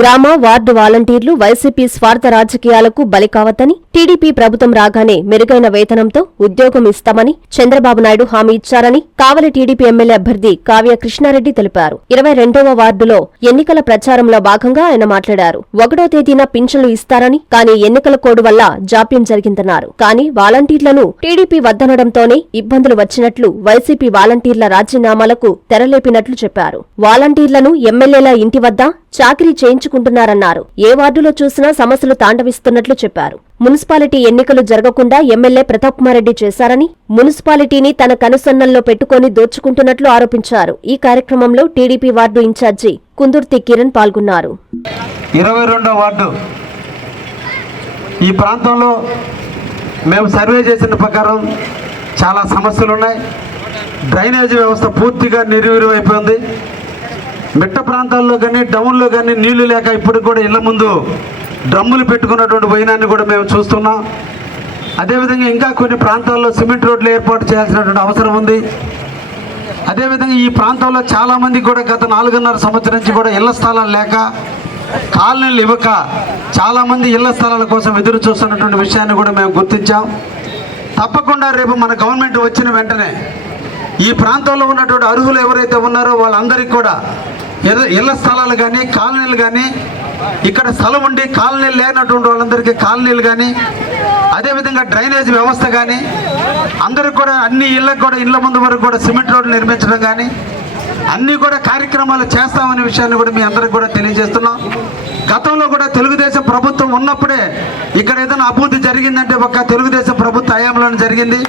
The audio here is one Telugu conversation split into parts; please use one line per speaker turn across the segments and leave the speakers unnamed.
గ్రామ వార్డు వాలంటీర్లు వైసీపీ స్వార్థ రాజకీయాలకు బలికావద్దని టీడీపీ ప్రభుత్వం రాగానే మెరుగైన వేతనంతో ఉద్యోగం ఇస్తామని చంద్రబాబు నాయుడు హామీ ఇచ్చారని కావలి టీడీపీ ఎమ్మెల్యే అభ్యర్థి కావ్య కృష్ణారెడ్డి తెలిపారు. ఇరవై రెండవ వార్డులో ఎన్నికల ప్రచారంలో భాగంగా ఆయన మాట్లాడారు. ఒకటో తేదీన పింఛన్లు ఇస్తారని కానీ ఎన్నికల కోడ్ వల్ల జాప్యం జరిగిందన్నారు. కానీ వాలంటీర్లను టీడీపీ వద్దనడంతోనే ఇబ్బందులు వచ్చినట్లు వైసీపీ వాలంటీర్ల రాజీనామాలకు తెరలేపినట్లు చెప్పారు. వాలంటీర్లను ఎమ్మెల్యేల ఇంటి వద్ద చాకిరీ చేయించుకుంటున్నారన్నారు. ఏ వార్డులో చూసినా సమస్యలు తాండవిస్తున్నట్లు చెప్పారు. మున్సిపాలిటీ ఎన్నికలు జరగకుండా ఎమ్మెల్యే ప్రతాప్ కుమార్ రెడ్డి చేశారని మున్సిపాలిటీని తన కనుసన్నల్లో పెట్టుకుని దోచుకుంటున్నట్లు ఆరోపించారు. ఈ కార్యక్రమంలో TDP ward incharge Kundurthi Kiran పాల్గొన్నారు.
ఇరవై రెండో వార్డు. ఈ ప్రాంతంలో మేము సర్వే చేసిన ప్రకారం చాలా సమస్యలు ఉన్నాయి డ్రైనేజీ వ్యవస్థ పూర్తిగా నిర్వీర్యమైపోయింది. మిట్ట ప్రాంతాల్లో కానీ టౌన్లో కానీ నీళ్ళు లేక ఇప్పటికి కూడా ఇళ్ళ ముందు డ్రమ్ములు పెట్టుకున్నటువంటి వైనాన్ని కూడా మేము చూస్తున్నాం. అదేవిధంగా ఇంకా కొన్ని ప్రాంతాల్లో సిమెంట్ రోడ్లు ఏర్పాటు చేయాల్సినటువంటి అవసరం ఉంది. అదేవిధంగా ఈ ప్రాంతంలో చాలామంది కూడా గత నాలుగున్నర సంవత్సరం నుంచి కూడా ఇళ్ళ స్థలాలు లేక కాలనీలు ఇవ్వక చాలామంది ఇళ్ళ స్థలాల కోసం ఎదురు చూస్తున్నటువంటి విషయాన్ని కూడా మేము గుర్తించాం. తప్పకుండా రేపు మన గవర్నమెంట్ వచ్చిన వెంటనే ఈ ప్రాంతంలో ఉన్నటువంటి అర్హులు ఎవరైతే ఉన్నారో వాళ్ళందరికీ కూడా ఇళ్ళ స్థలాలు కానీ కాలనీలు కానీ ఇక్కడ స్థలం ఉండి కాలనీలు లేనటువంటి వాళ్ళందరికీ కాలనీలు కానీ అదేవిధంగా డ్రైనేజ్ వ్యవస్థ కానీ అందరికి కూడా అన్ని ఇళ్ళకు కూడా ఇళ్ళ ముందు వరకు కూడా సిమెంట్ రోడ్లు నిర్మించడం కానీ అన్నీ కూడా కార్యక్రమాలు చేస్తామనే విషయాన్ని కూడా మీ అందరికి కూడా తెలియజేస్తున్నాం. గతంలో కూడా తెలుగుదేశం ప్రభుత్వం ఉన్నప్పుడే ఇక్కడ ఏదైనా అభివృద్ధి జరిగిందంటే ఒక తెలుగుదేశం ప్రభుత్వ హయాంలో జరిగింది.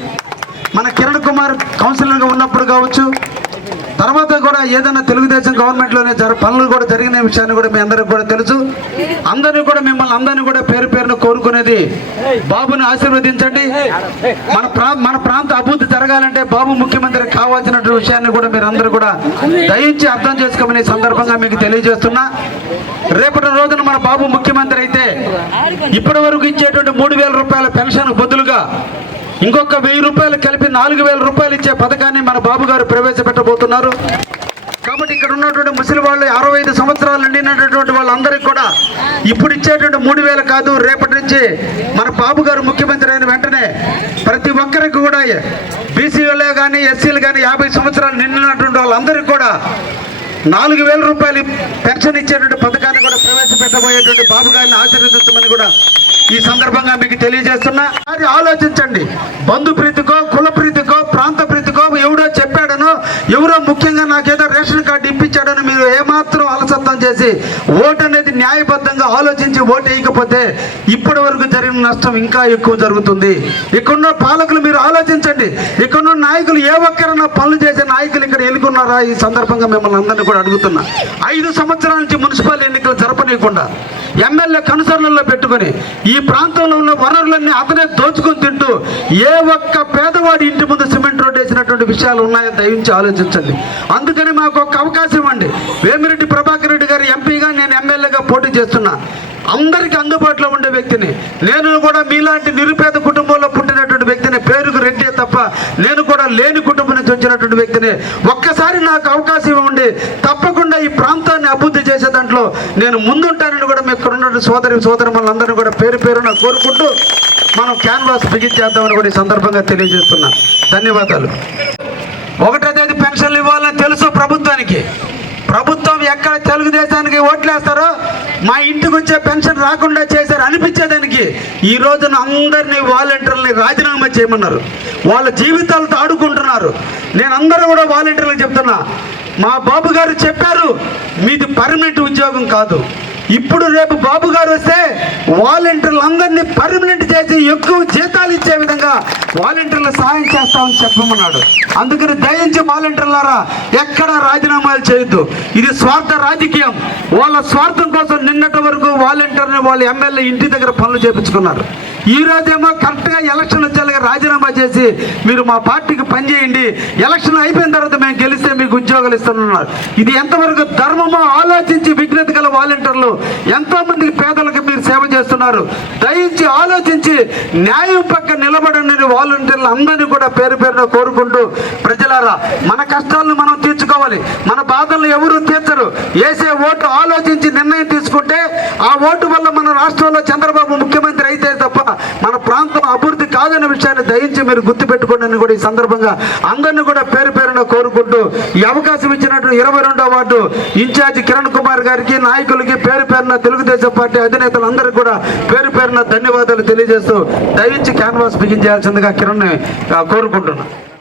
మన కిరణ్ కుమార్ కౌన్సిలర్గా ఉన్నప్పుడు కావచ్చు తర్వాత కూడా ఏదైనా తెలుగుదేశం గవర్నమెంట్లోనే జర పనులు కూడా జరిగిన విషయాన్ని కూడా మీ అందరికి కూడా తెలుసు. అందరినీ కూడా మిమ్మల్ని అందరినీ కూడా పేరు పేరును కోరుకునేది బాబుని ఆశీర్వదించండి. మన ప్రా మన ప్రాంత అభివృద్ధి జరగాలంటే బాబు ముఖ్యమంత్రి కావాల్సినటువంటి విషయాన్ని కూడా మీరు అందరూ కూడా దయించి అర్థం చేసుకోమని సందర్భంగా మీకు తెలియజేస్తున్నా. రేపటి రోజున మన బాబు ముఖ్యమంత్రి అయితే ఇప్పటి వరకు ఇచ్చేటువంటి మూడు వేల రూపాయల పెన్షన్ బదులుగా ఇంకొక వెయ్యి రూపాయలు కలిపి నాలుగు వేల రూపాయలు ఇచ్చే పథకాన్ని మన బాబు గారు ప్రవేశపెట్టబోతున్నారు. కాబట్టి ఇక్కడ ఉన్నటువంటి ముసలి వాళ్ళు అరవై ఐదు సంవత్సరాలు నిండినటువంటి వాళ్ళందరికీ కూడా ఇప్పుడు ఇచ్చేటువంటి మూడు వేలు కాదు రేపటి నుంచి మన బాబు గారు ముఖ్యమంత్రి అయిన వెంటనే ప్రతి ఒక్కరికి కూడా బీసీలే కానీ ఎస్సీలు కానీ యాభై సంవత్సరాలు నిండినటువంటి వాళ్ళందరికీ కూడా నాలుగు వేల రూపాయలు పెన్షన్ ఇచ్చేటువంటి పథకాన్ని కూడా ప్రవేశపెట్టబోయేటువంటి బాబు గారిని ఆశీర్వదించమని కూడా ఈ సందర్భంగా మీకు తెలియజేస్తున్నా అది ఆలోచించండి. బంధు ప్రీతికో కుల ప్రీతికో ప్రాంత ప్రీతికో ఎవడో చెప్పాడనో ఎవరో ముఖ్యంగా నాకేదో రేషన్ కార్డు ఇప్పించాడని మీరు ఏమాత్రం అలసత్వం చేసి ఓటు అనేది న్యాయబద్ధంగా ఆలోచించి ఓటు వేయకపోతే ఇప్పటి వరకు జరిగిన నష్టం ఇంకా ఎక్కువ జరుగుతుంది. ఇక్కడున్న పాలకులు మీరు ఆలోచించండి. నాయకులు ఏ ఒక్కరైనా పనులు చేసే నాయకులు ఇక్కడ ఎన్నుకున్నారా? ఈ సందర్భంగా మిమ్మల్ని అందరినీ కూడా అడుగుతున్నా. ఐదు సంవత్సరాల నుంచి మున్సిపల్ ఎన్నికలు జరపనీయకుండా ఎమ్మెల్యే కనుసరణలో పెట్టుకొని ఈ ప్రాంతంలో ఉన్న వనరులన్నీ అతనే దోచుకొని తింటూ ఏ ఒక్క పేదవాడి ఇంటి ముందు సిమెంట్ రోడ్ వేసినటువంటి విషయాలు ఉన్నాయని దయించి ఆలోచించండి. అందుకని మాకు ఒక అవకాశం ఇవ్వండి వేమిరెడ్డి ప్రభాకర్ రెడ్డి గారు ఎంపీగా నేను ఎమ్మెల్యేగా పోటీ చేస్తున్నా. అందరికీ అందుబాటులో ఉండే వ్యక్తిని. నేను కూడా మీలాంటి నిరుపేద కుటుంబంలో వచ్చినటువంటి వ్యక్తిని పేరుకు రెడ్డే తప్ప నేను కూడా లేని కుటుంబం నుంచి వచ్చినటువంటి వ్యక్తిని ఒక్కసారి నాకు అవకాశం ఇవ్వండి. తప్పకుండా ఈ ప్రాంతాన్ని అభివృద్ధి చేసే దాంట్లో నేను ముందుంటానని కూడా మీకు ఇక్కడ ఉన్నటువంటి సోదరి సోదరి మనందరినీ కూడా పేరు పేరున కోరుకుంటూ మనం క్యాన్వాస్ బిగించేద్దామని కూడా ఈ సందర్భంగా తెలియజేస్తున్నా. ధన్యవాదాలు. ఒకటో తేదీ పెన్షన్లు ఇవ్వాలని తెలుసు ప్రభుత్వానికి. ప్రభుత్వం ఎక్కడ తెలుగుదేశానికి ఓట్లేస్తారో మా ఇంటికి వచ్చే పెన్షన్ రాకుండా చేశారు అనిపించేదానికి. ఈ రోజున అందరినీ వాలంటీర్లని రాజీనామా చేయమన్నారు. వాళ్ళ జీవితాలతో ఆడుకుంటున్నారు. నేను అందరూ కూడా వాలంటీర్లకు చెప్తున్నా. మా బాబు గారు చెప్పారు మీది పర్మనెంట్ ఉద్యోగం కాదు. ఇప్పుడు రేపు బాబు గారు వస్తే వాలంటీర్లు అందరినీ పర్మనెంట్ చేసి ఎక్కువ జీతాలు ఇచ్చే విధంగా వాలంటీర్లు సాయం చేస్తామని చెప్పమన్నాడు. అందుకని దయించి వాలంటీర్లారా ఎక్కడ రాజీనామాలు చేయొద్దు. ఇది స్వార్థ రాజకీయం. వాళ్ళ స్వార్థం కోసం నిన్నటి వరకు వాలంటీర్ని వాళ్ళ ఎమ్మెల్యే ఇంటి దగ్గర పనులు చేపించుకున్నారు. ఈ రోజేమో కరెక్ట్గా ఎలక్షన్ వచ్చేలాగా రాజీనామా చేసి మీరు మా పార్టీకి పనిచేయండి ఎలక్షన్ అయిపోయిన తర్వాత మేము గెలిస్తే మీకు ఉద్యోగాలు ఇస్తున్నారు ఇది ఎంతవరకు ధర్మమో ఆలోచించి విఘ్నత గల వాలంటీర్లు ఎంతోమందికి పేదలకు మీరు సేవ చేస్తున్నారు. దయించి ఆలోచించి న్యాయం పక్క నిలబడండి వాలంటీర్లు అందరినీ కూడా పేరు పేరున కోరుకుంటూ ప్రజలారా మన కష్టాలను మనం తీర్చుకోవాలి. మన బాధలను ఎవరు తీర్చరు. వేసే ఓటు ఆలోచించి నిర్ణయం తీసుకుంటే ఆ ఓటు వల్ల మన రాష్ట్రంలో చంద్రబాబు ముఖ్యమంత్రి అయితే తప్ప మన ప్రాంతం అభివృద్ధి కాదనే విషయాన్ని దయించి మీరు గుర్తుపెట్టుకోండి కూడా ఈ సందర్భంగా అందరినీ కూడా పేరు పేరున కోరుకుంటూ ఈ అవకాశం ఇచ్చినట్టు ఇరవై రెండో వార్డు ఇన్ఛార్జ్ కిరణ్ కుమార్ గారికి నాయకులకి పేరు పేరున తెలుగుదేశం పార్టీ అధినేతలందరికీ కూడా పేరు పేరున ధన్యవాదాలు తెలియజేస్తూ దయించి క్యాన్వాస్ బిగించాల్సిందిగా కిరణ్ కోరుకుంటున్నాను